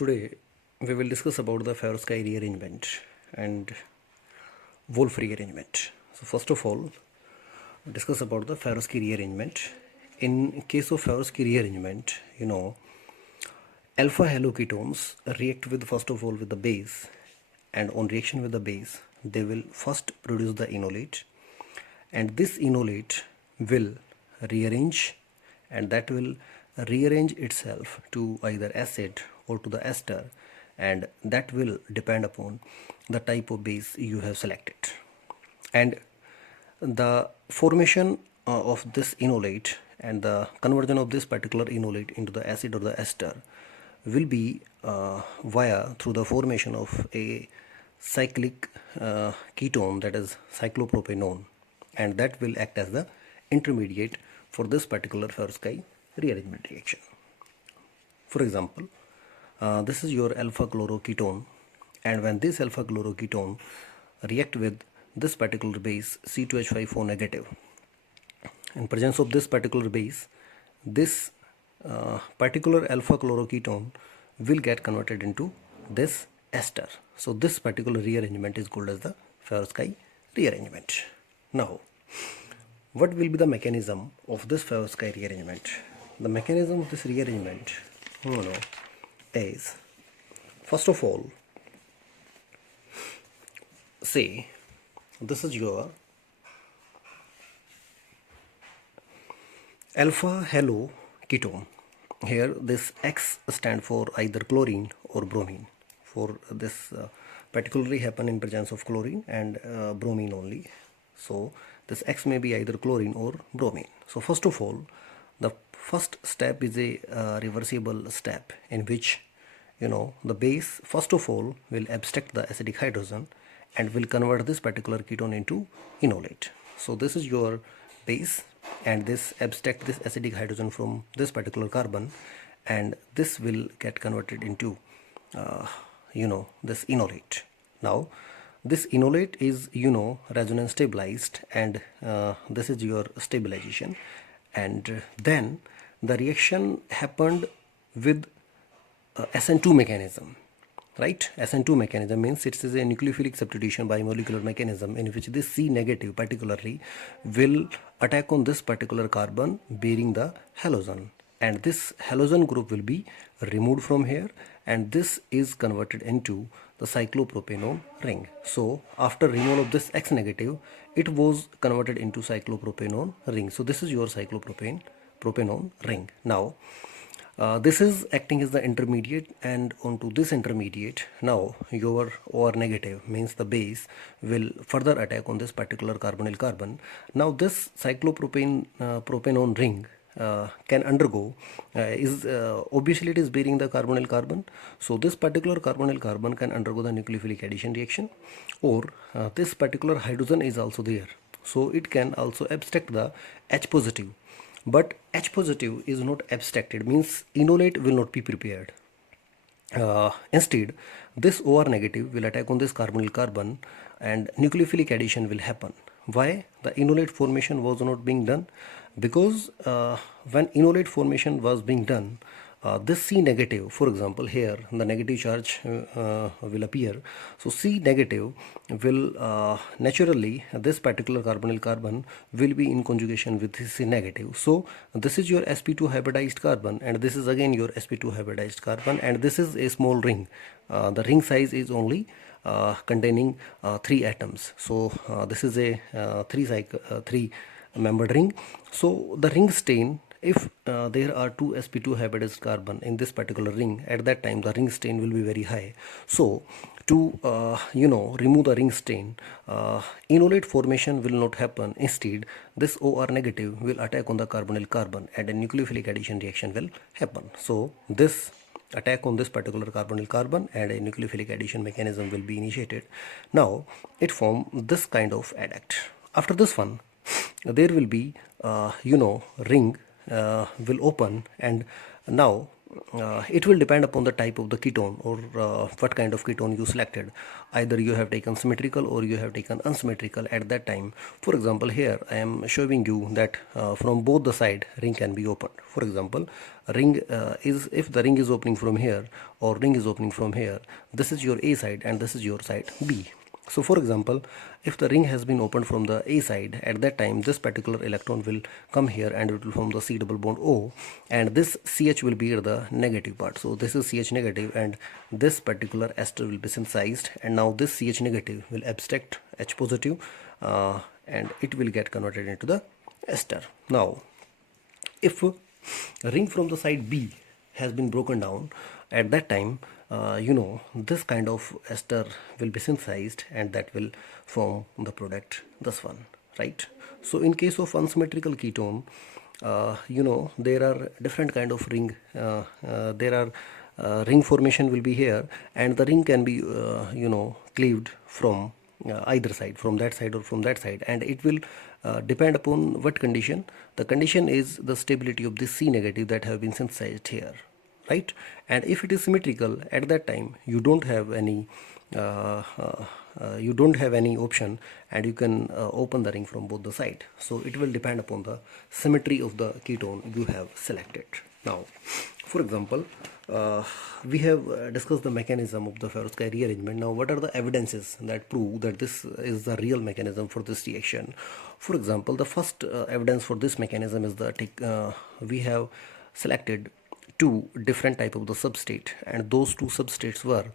Today we will discuss about the Favorskii rearrangement and Wolff rearrangement. So first of all, discuss about the Favorskii rearrangement. In case of Favorskii rearrangement, alpha haloketones react with first of all with the base, and on reaction with the base they will first produce the enolate, and this enolate will rearrange, and that will rearrange itself to either acid or to the ester, and that will depend upon the type of base you have selected. And the formation of this enolate and the conversion of this particular enolate into the acid or the ester will be via through the formation of a cyclic ketone, that is cyclopropanone, and that will act as the intermediate for this particular Favorskii rearrangement reaction. For example, this is your alpha chloroketone, and when this alpha chloroketone react with this particular base C2H5O negative, in presence of this particular base, this particular alpha chloroketone will get converted into this ester. So this particular rearrangement is called as the Favorskii rearrangement. Now, what will be the mechanism of this Favorskii rearrangement? The mechanism of this rearrangement is, first of all, say this is your alpha haloketone. Here this X stand for either chlorine or bromine. For this particularly happen in presence of chlorine and bromine only. So this X may be either chlorine or bromine. So first of all, the first step is a reversible step in which the base first of all will abstract the acidic hydrogen and will convert this particular ketone into enolate. So this is your base, and this abstract this acidic hydrogen from this particular carbon, and this will get converted into this enolate. Now this enolate is resonance stabilized, and this is your stabilization, and then the reaction happened with SN2 mechanism, right? SN2 mechanism means it is a nucleophilic substitution by molecular mechanism in which this C negative particularly will attack on this particular carbon bearing the halogen, and this halogen group will be removed from here, and this is converted into the cyclopropanone ring. So after removal of this X negative, it was converted into cyclopropanone ring. So this is your cyclopropanone ring. Now this is acting as the intermediate, and onto this intermediate now your OR negative means the base will further attack on this particular carbonyl carbon. Now this cyclopropanone ring can undergo obviously it is bearing the carbonyl carbon, so this particular carbonyl carbon can undergo the nucleophilic addition reaction, or this particular hydrogen is also there, so it can also abstract the H positive. But H positive is not abstracted, means enolate will not be prepared. Instead, this OR negative will attack on this carbonyl carbon and nucleophilic addition will happen. Why? The enolate formation was not being done, because when enolate formation was being done, this C negative, for example, here the negative charge will appear. So C negative will naturally, this particular carbonyl carbon will be in conjugation with this C negative. So this is your sp2 hybridized carbon, and this is again your sp2 hybridized carbon, and this is a small ring. The ring size is only containing 3 atoms. So this is a 3 membered ring. So the ring stain, if there are 2 sp2 hybridized carbon in this particular ring, at that time the ring stain will be very high. So to remove the ring stain, enolate formation will not happen. Instead, this OR negative will attack on the carbonyl carbon and a nucleophilic addition reaction will happen. So this attack on this particular carbonyl carbon and a nucleophilic addition mechanism will be initiated. Now it forms this kind of adduct. After this one, there will be ring will open, and now it will depend upon the type of the ketone or what kind of ketone you selected. Either you have taken symmetrical or you have taken unsymmetrical at that time. For example, here I am showing you that from both the side ring can be opened. For example, ring is, if the ring is opening from here or ring is opening from here, this is your A side and this is your side B. So for example, if the ring has been opened from the A side, at that time this particular electron will come here and it will form the C double bond O, and this CH will be the negative part. So this is CH negative and this particular ester will be synthesized, and now this CH negative will abstract H positive and it will get converted into the ester. Now if a ring from the side B has been broken down, at that time this kind of ester will be synthesized and that will form the product, this one, right? So in case of unsymmetrical ketone, there are different kind of ring. There are ring formation will be here, and the ring can be cleaved from either side, from that side or from that side, and it will depend upon what condition. The condition is the stability of this C negative that have been synthesized here, right? And if it is symmetrical, at that time you don't have any option, and you can open the ring from both the side. So it will depend upon the symmetry of the ketone you have selected. Now for example, we have discussed the mechanism of the Favorskii rearrangement. Now what are the evidences that prove that this is the real mechanism for this reaction? For example, the first evidence for this mechanism is that we have selected two different type of the substrate, and those two substrates were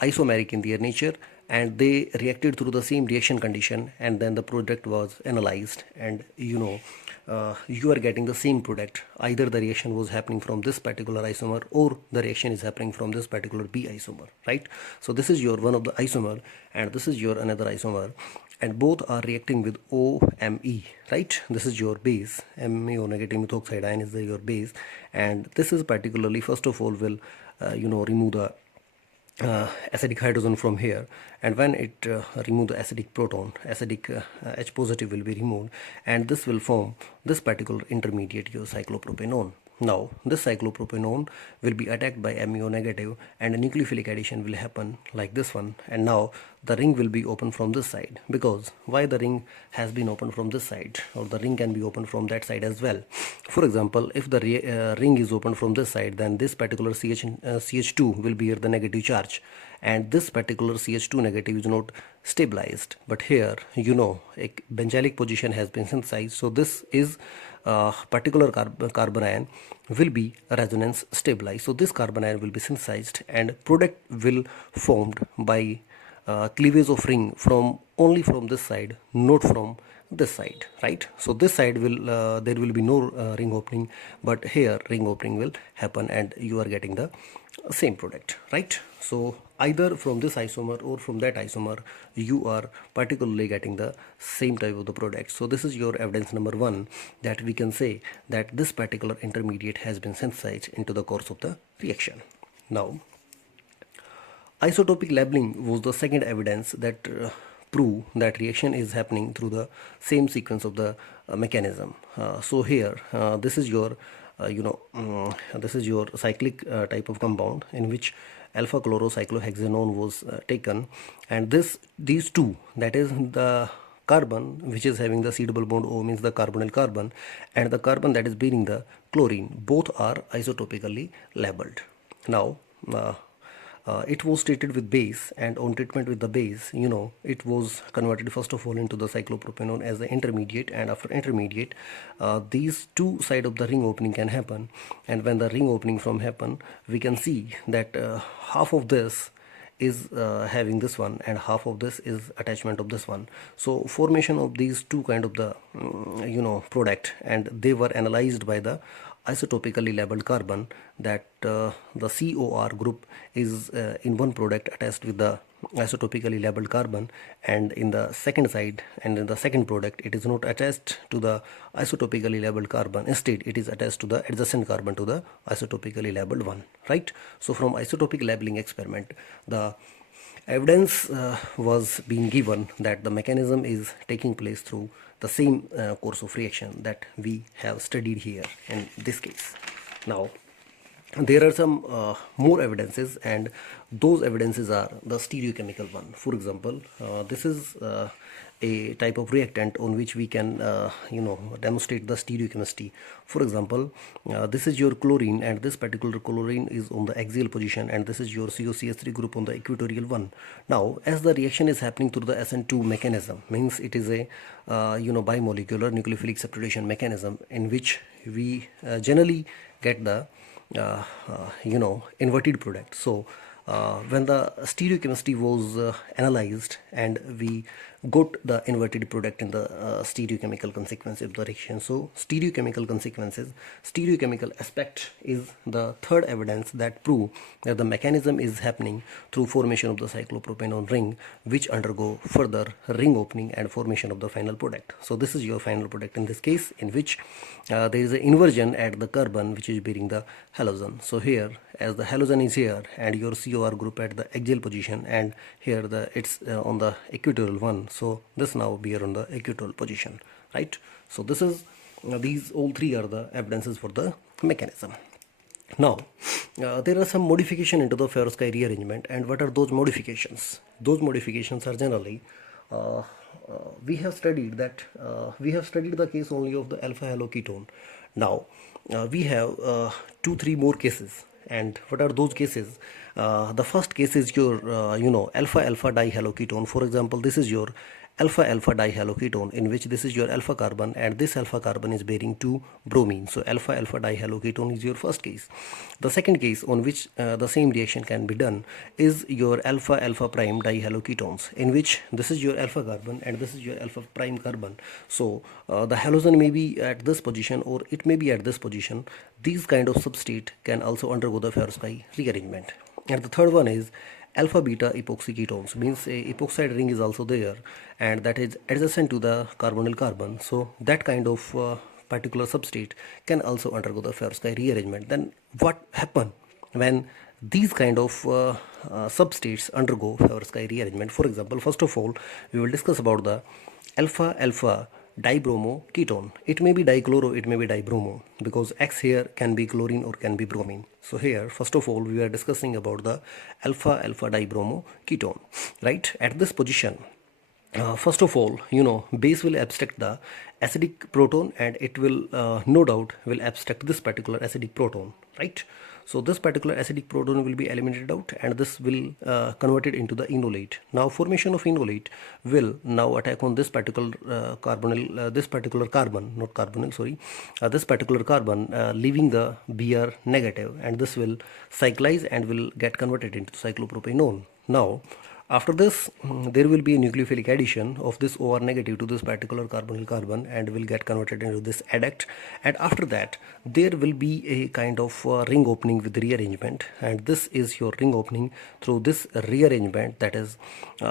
isomeric in their nature, and they reacted through the same reaction condition, and then the product was analyzed, and you are getting the same product. Either the reaction was happening from this particular isomer or the reaction is happening from this particular B isomer, right? So this is your one of the isomer and this is your another isomer, and both are reacting with OMe, right? This is your base. MeO negative methoxide ion is your base, and this is particularly, first of all, will remove the acidic hydrogen from here, and when it remove the acidic proton, acidic H positive will be removed, and this will form this particular intermediate, your cyclopropanone. Now this cyclopropanone will be attacked by MeO negative, and a nucleophilic addition will happen like this one, and now the ring will be open from this side. Because why the ring has been opened from this side, or the ring can be opened from that side as well. For example, if the ring is opened from this side, then this particular CH2 will bear the negative charge, and this particular CH2 negative is not stabilized, but here a benzylic position has been synthesized. So this is particular carbon ion will be resonance stabilized. So this carbon ion will be synthesized, and product will formed by cleavage of ring from only from this side, not from this side, right? So this side will there will be no ring opening, but here ring opening will happen, and you are getting the same product, right? So either from this isomer or from that isomer, you are particularly getting the same type of the product. So this is your evidence number one, that we can say that this particular intermediate has been synthesized into the course of the reaction. Now isotopic labeling was the second evidence that prove that reaction is happening through the same sequence of the mechanism. So here this is your this is your cyclic type of compound in which alpha chlorocyclohexanone was taken, and these two, that is the carbon which is having the C double bond O, means the carbonyl carbon, and the carbon that is bearing the chlorine, both are isotopically labeled. Now it was treated with base, and on treatment with the base, it was converted first of all into the cyclopropanone as the intermediate, and after intermediate these two side of the ring opening can happen, and when the ring opening from happen, we can see that half of this is having this one and half of this is attachment of this one. So formation of these two kind of the product, and they were analyzed by the isotopically labeled carbon, that the COR group is in one product attached with the isotopically labeled carbon, and in the second side and in the second product it is not attached to the isotopically labeled carbon. Instead it is attached to the adjacent carbon to the isotopically labeled one, right? So from isotopic labeling experiment, the evidence was being given that the mechanism is taking place through the same course of reaction that we have studied here in this case. Now there are some more evidences, and those evidences are the stereochemical one. For example, this is a type of reactant on which we can demonstrate the stereochemistry. For example, this is your chlorine, and this particular chlorine is on the axial position, and this is your COCH3 group on the equatorial one. Now, as the reaction is happening through the SN2 mechanism, means it is a bimolecular nucleophilic substitution mechanism, in which we generally get the inverted product. So when the stereochemistry was analyzed, and we got the inverted product in the stereochemical consequence of the reaction. So stereochemical consequences, stereochemical aspect is the third evidence that prove that the mechanism is happening through formation of the cyclopropanone ring, which undergo further ring opening and formation of the final product. So this is your final product in this case, in which there is an inversion at the carbon which is bearing the halogen. So here, as the halogen is here and your COR group at the axial position, and here it's on the equatorial one, so this now bear on the equatorial position, right? So this is these all three are the evidences for the mechanism. Now, there are some modification into the Favorskii rearrangement, and what are those modifications? Those modifications are generally we have studied the case only of the alpha haloketone. Now we have 2-3 more cases, and what are those cases? The first case is your alpha alpha dihaloketone. For example, this is your alpha alpha dihaloketone, in which this is your alpha carbon, and this alpha carbon is bearing 2 bromine. So alpha alpha dihaloketone is your first case. The second case on which the same reaction can be done is your alpha alpha prime dihaloketones, in which this is your alpha carbon and this is your alpha prime carbon. So the halogen may be at this position or it may be at this position. These kind of substrate can also undergo the Favorskii rearrangement. And the third one is alpha beta epoxy ketones, means a epoxide ring is also there, and that is adjacent to the carbonyl carbon. So that kind of particular substrate can also undergo the Favorskii rearrangement. Then what happen when these kind of substrates undergo Favorskii rearrangement? For example, first of all, we will discuss about the alpha alpha dibromo ketone. It may be dichloro, it may be dibromo, because X here can be chlorine or can be bromine. So here, first of all, we are discussing about the alpha alpha dibromo ketone, right? At this position, first of all, base will abstract the acidic proton, and it will no doubt will abstract this particular acidic proton, right? So this particular acidic proton will be eliminated out, and this will converted into the enolate. Now formation of enolate will now attack on this particular this particular carbon, not carbonyl, sorry, this particular carbon, leaving the Br negative, and this will cyclize and will get converted into cyclopropanone. Now after this, there will be a nucleophilic addition of this OR negative to this particular carbonyl carbon, and will get converted into this adduct. And after that, there will be a kind of ring opening with rearrangement, and this is your ring opening through this rearrangement, that is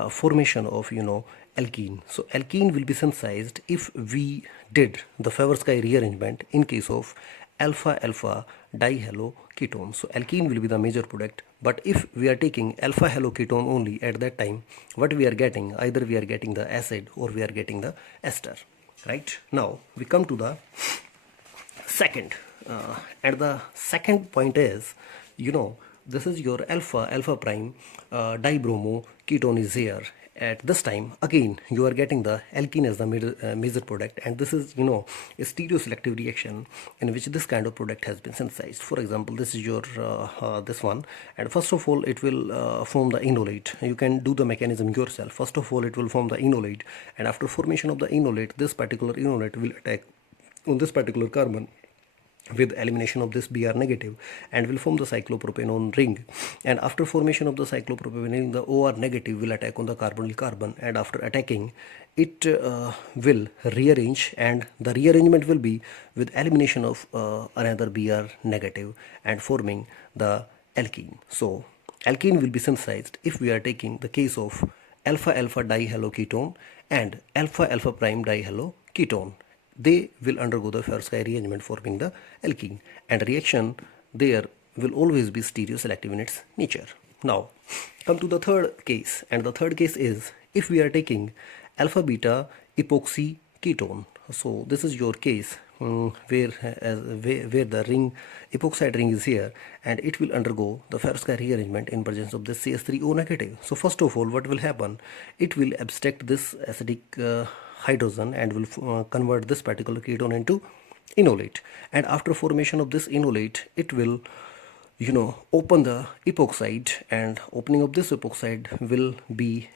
formation of alkene. So alkene will be synthesized if we did the Favorskii rearrangement in case of alpha alpha dihaloketone. So alkene will be the major product. But if we are taking alpha haloketone only, at that time, what we are getting, either we are getting the acid or we are getting the ester, right? Now we come to the second, and the second point is, this is your alpha alpha prime dibromo ketone is here. At this time, again, you are getting the alkene as the major product, and this is a stereoselective reaction in which this kind of product has been synthesized. For example, this is your this one, and first of all, it will form the enolate. You can do the mechanism yourself. First of all, it will form the enolate, and after formation of the enolate, this particular enolate will attack on this particular carbon with elimination of this Br negative, and will form the cyclopropanone ring. And after formation of the cyclopropanone, the OR negative will attack on the carbonyl carbon, and after attacking, it will rearrange, and the rearrangement will be with elimination of another Br negative and forming the alkene. So alkene will be synthesized if we are taking the case of alpha alpha dihaloketone and alpha alpha prime dihaloketone. They will undergo the Favorskii rearrangement, forming the alkene, and reaction there will always be stereoselective in its nature. Now come to the third case, and the third case is if we are taking alpha beta epoxy ketone. So this is your case where the ring epoxide ring is here, and it will undergo the Favorskii rearrangement in presence of this CS3O negative. So first of all, what will happen? It will abstract this acidic hydrogen and will convert this particular ketone into enolate. And after formation of this enolate, it will open the epoxide, and opening of this epoxide will be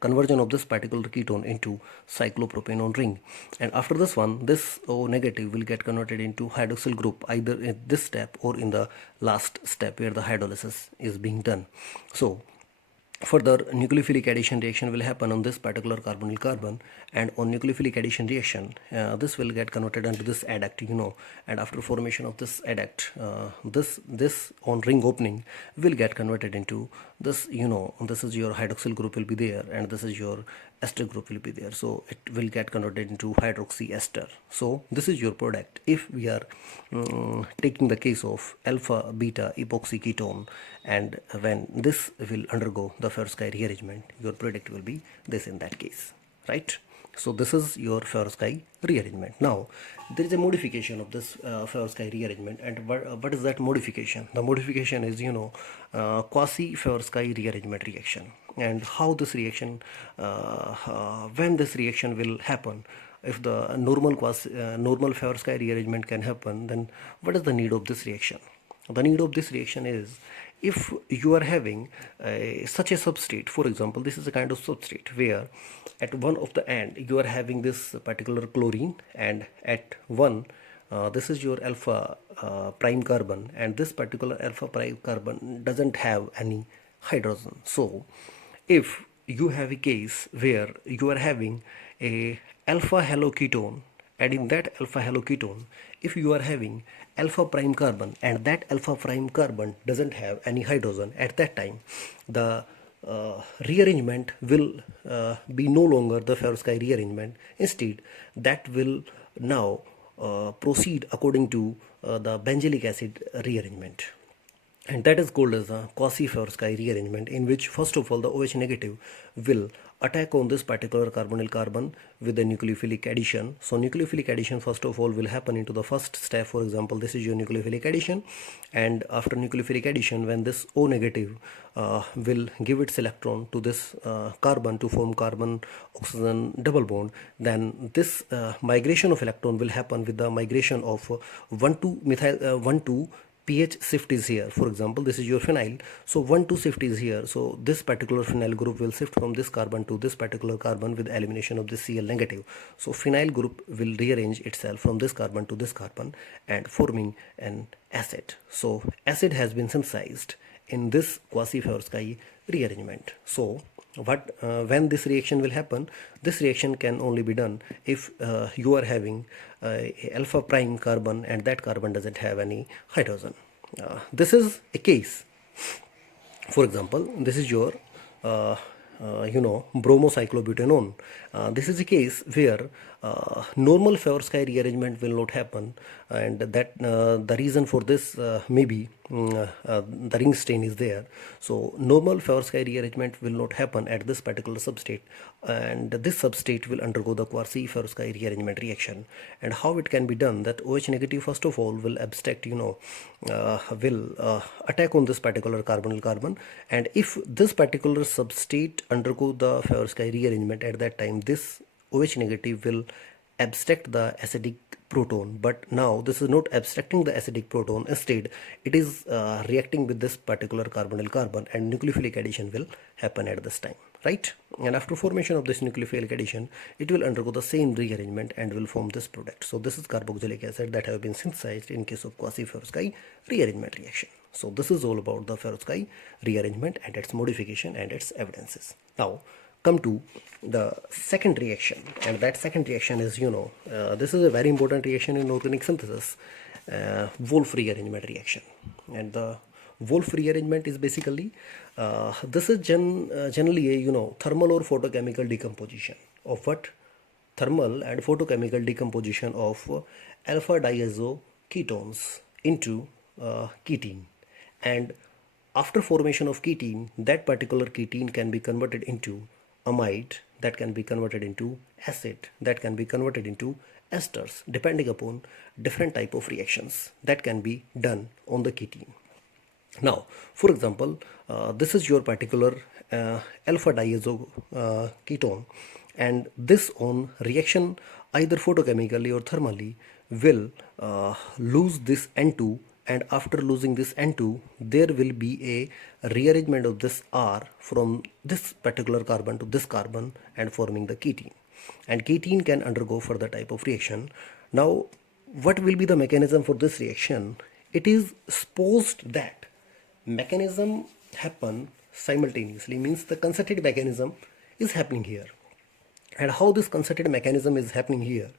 conversion of this particular ketone into cyclopropanone ring. And after this one, this O negative will get converted into hydroxyl group either in this step or in the last step where the hydrolysis is being done. So further nucleophilic addition reaction will happen on this particular carbonyl carbon, and on nucleophilic addition reaction this will get converted into this adduct, and after formation of this adduct, this on ring opening will get converted into this, this is your hydroxyl group will be there, and this is your ester group will be there, so it will get converted into hydroxy ester. So this is your product if we are taking the case of alpha beta epoxy ketone, and when this will undergo the Favorskii rearrangement, your product will be this in that case, right? So this is your Favorskii rearrangement. Now there is a modification of this Favorskii rearrangement, and what is that modification? The modification is Quasifirst rearrangement reaction. And how this reaction, when this reaction will happen, if the normal Favorskii rearrangement can happen, then what is the need of this reaction? The need of this reaction is if you are having such a substrate. For example, this is a kind of substrate where at one of the end you are having this particular chlorine, and at one this is your alpha prime carbon, and this particular alpha prime carbon doesn't have any hydrogen. So if you have a case where you are having a alpha haloketone, and in that alpha haloketone, if you are having alpha prime carbon and that alpha prime carbon doesn't have any hydrogen, at that time the rearrangement will be no longer the Favorskii rearrangement. Instead, that will now proceed according to the benzylic acid rearrangement, and that is called as a Quasifirst rearrangement, in which first of all the OH negative will attack on this particular carbonyl carbon with the nucleophilic addition. So nucleophilic addition first of all will happen into the first step. For example, this is your nucleophilic addition, and after nucleophilic addition, when this O negative will give its electron to this carbon to form carbon oxygen double bond, then this migration of electron will happen with the migration of 1,2 methyl 1,2 pH shift is here. For example, this is your phenyl, so 1,2 shift is here, so this particular phenyl group will shift from this carbon to this particular carbon with elimination of this Cl negative. So phenyl group will rearrange itself from this carbon to this carbon and forming an acid. So acid has been synthesized in this Quasifirst rearrangement. So what when this reaction will happen, this reaction can only be done if you are having alpha prime carbon and that carbon doesn't have any hydrogen. This is a case. For example, this is your bromocyclobutanone. This is a case where normal Favorskii rearrangement will not happen, and that the reason for this may be the ring stain is there. So normal Favorskii rearrangement will not happen at this particular substrate, and this substrate will undergo the Quasifirst rearrangement reaction. And how it can be done? That OH negative first of all will abstract, will attack on this particular carbonyl carbon, and if this particular substrate undergo the Favorskii rearrangement, at that time this OH negative will abstract the acidic proton. But now this is not abstracting the acidic proton, instead it is reacting with this particular carbonyl carbon, and nucleophilic addition will happen at this time, right? And after formation of this nucleophilic addition, it will undergo the same rearrangement and will form this product. So this is carboxylic acid that have been synthesized in case of Quasifirst rearrangement reaction. So this is all about the Favorskii rearrangement and its modification and its evidences. Now come to the second reaction, and that second reaction is, this is a very important reaction in organic synthesis, Wolff rearrangement reaction. And the Wolff rearrangement is basically this is generally a thermal or photochemical decomposition of what? Thermal and photochemical decomposition of alpha diazo ketones into ketene, and after formation of ketene, that particular ketene can be converted into amide, that can be converted into acid, that can be converted into esters, depending upon different type of reactions that can be done on the ketene. Now, for example, this is your particular alpha diazo ketone, and this on reaction either photochemically or thermally will lose this N2, and after losing this N2 there will be a rearrangement of this R from this particular carbon to this carbon and forming the ketene, and ketene can undergo further type of reaction. Now, what will be the mechanism for this reaction? It is supposed that mechanism happen simultaneously, means the concerted mechanism is happening here. And how this concerted mechanism is happening here,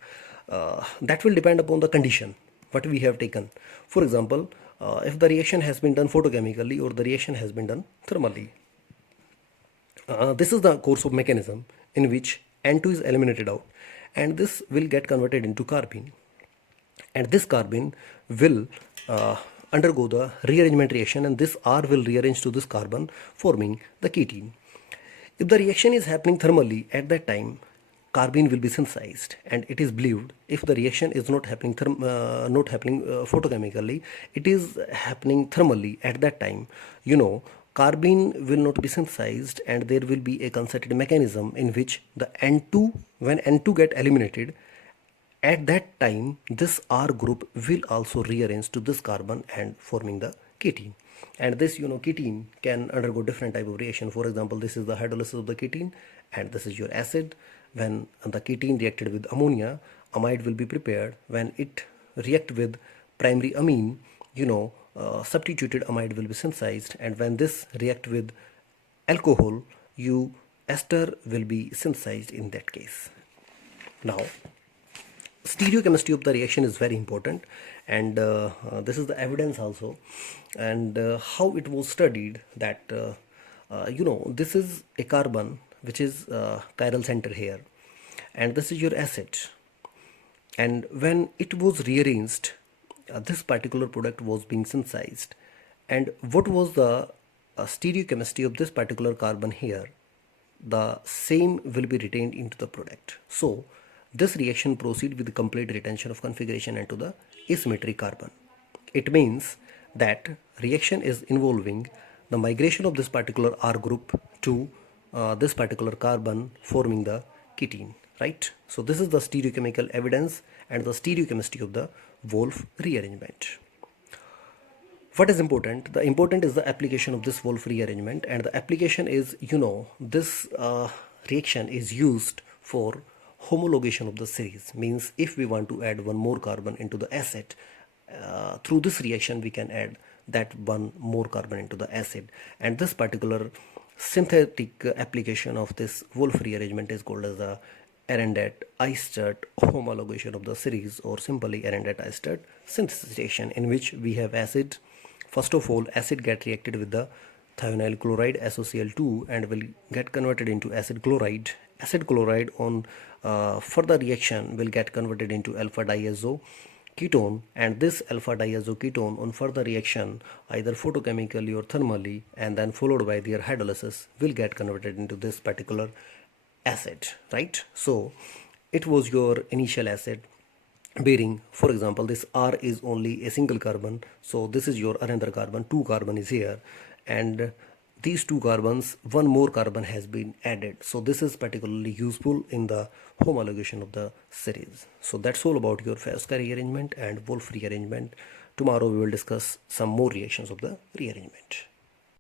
that will depend upon the condition what we have taken. For example, if the reaction has been done photochemically or the reaction has been done thermally, this is the course of mechanism in which N2 is eliminated out, and this will get converted into carbene, and this carbene will undergo the rearrangement reaction, and this R will rearrange to this carbon forming the ketene. If the reaction is happening thermally, at that time carbene will be synthesized, and it is believed if the reaction is not happening photochemically, it is happening thermally, at that time carbene will not be synthesized, and there will be a concerted mechanism in which the N2, when N2 get eliminated, at that time this R group will also rearrange to this carbon and forming the ketene. And this ketene can undergo different type of reaction. For example, this is the hydrolysis of the ketene, and this is your acid. When the ketene reacted with ammonia, amide will be prepared. When it react with primary amine, substituted amide will be synthesized, and when this react with alcohol, ester will be synthesized in that case. Now, stereochemistry of the reaction is very important, and this is the evidence also, and how it was studied that this is a carbon which is chiral center here, and this is your acid, and when it was rearranged, this particular product was being synthesized. And what was the stereochemistry of this particular carbon here? The same will be retained into the product. So this reaction proceed with the complete retention of configuration into the asymmetric carbon. It means that reaction is involving the migration of this particular R group to this particular carbon forming the ketene, right? So this is the stereochemical evidence and the stereochemistry of the Wolff rearrangement. What is important? The important is the application of this Wolff rearrangement, and the application is, this reaction is used for homologation of the series. Means if we want to add one more carbon into the acid, through this reaction we can add that one more carbon into the acid, and this particular synthetic application of this Wolff rearrangement is called as the Arendate-Oersted homologation of the series, or simply Arendate-Oersted synthesis reaction, in which we have acid. First of all, acid get reacted with the thionyl chloride SOCl2 and will get converted into acid chloride. Acid chloride on further reaction will get converted into alpha diazo ketone, and this alpha diazo ketone on further reaction either photochemically or thermally and then followed by their hydrolysis will get converted into this particular acid, right? So it was your initial acid bearing, for example, this R is only a single carbon, so this is your another carbon, 2 carbon is here, and these 2 carbons, one more carbon has been added. So this is particularly useful in the homologation of the series. So that's all about your Favorskii rearrangement and Wolff rearrangement. Tomorrow we will discuss some more reactions of the rearrangement.